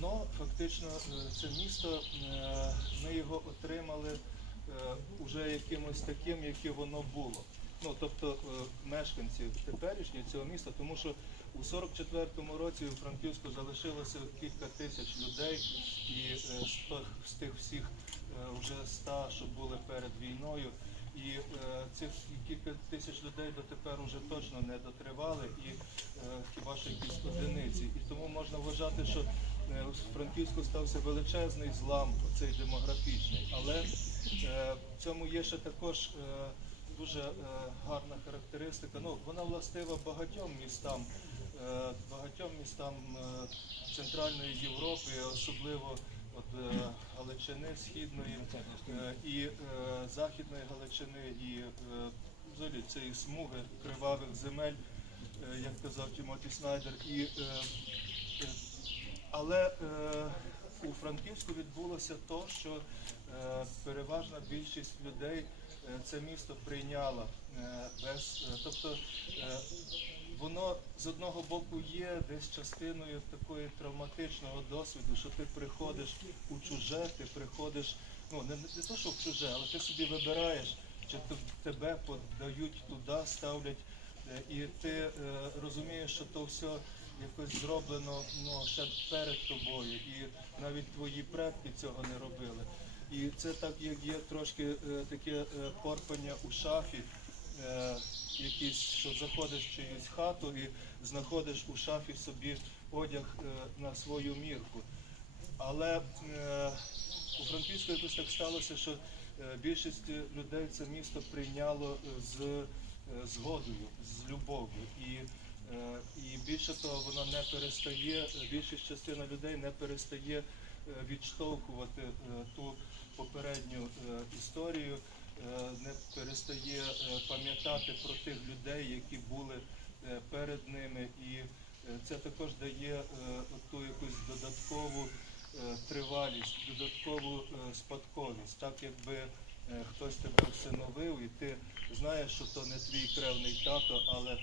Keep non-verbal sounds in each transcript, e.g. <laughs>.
воно фактично е, це місто, е, ми його отримали е, уже якимось таким, яке воно було. Ну, тобто е, мешканці теперішні цього міста, тому що у 44-му році у Франківську залишилося кілька тисяч людей, і е, з тих- всіх е, вже ста, що були перед війною, і е, цих кілька тисяч людей дотепер уже точно не дотривали, і е, хіба що якісь одиниці. І тому можна вважати, що е, у Франківську стався величезний злам, цей демографічний. Але е, в цьому є ще також е, дуже е, гарна характеристика. Ну, вона властива багатьом містам, е, багатьом містам е, Центральної Європи, особливо от, е, Галичини Східної е, і е, Західної Галичини, і е, взагалі цієї смуги кривавих земель, е, як казав Тімоті Снайдер. І, е, е, але е, у Франківську відбулося то, що е, переважна більшість людей е, це місто прийняла е, без, е, тобто е, воно з одного боку є десь частиною такої травматичного досвіду, що ти приходиш у чуже, ти приходиш, ну не, не то, що в чуже, але ти собі вибираєш, чи тебе подають туди, ставлять, е, і ти е, розумієш, що то все якось зроблено ну, ще перед тобою, і навіть твої предки цього не робили. І це так, як є трошки е, таке е, порпання у шафі, е, якісь, що заходиш в чиюсь хату і знаходиш у шафі собі одяг е, на свою мірку. Але е, у Франківську якось так сталося, що е, більшість людей це місто прийняло е, з е, згодою, з любов'ю. І більше того, воно не перестає, е, більшість частина людей не перестає е, відштовхувати е, ту попередню е, історію, е, не перестає е, пам'ятати про тих людей, які були е, перед ними. І е, це також дає е, ту якусь додаткову е, тривалість, додаткову е, спадковість, так якби е, хтось тебе всиновив, і ти знаєш, що то не твій кревний тато, але е,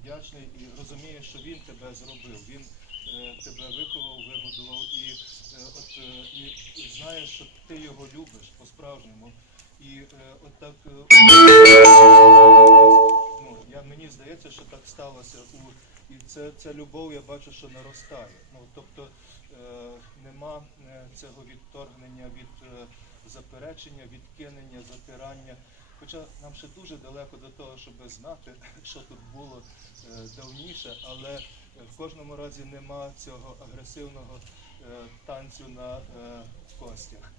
вдячний і розумієш, що він тебе зробив. Він е, тебе виховав, вигодував і, е, от, е, і знаєш, що ти його любиш по-справжньому. І е, от так е, ну, я, мені здається, що так сталося. У, і це, ця любов, я бачу, що наростає. Ну, тобто е, нема е, цього відторгнення від е, заперечення, відкинення, затирання. Хоча нам ще дуже далеко до того, щоб знати, <laughs> що тут було е, давніше, але е, в кожному разі нема цього агресивного танцю на костях.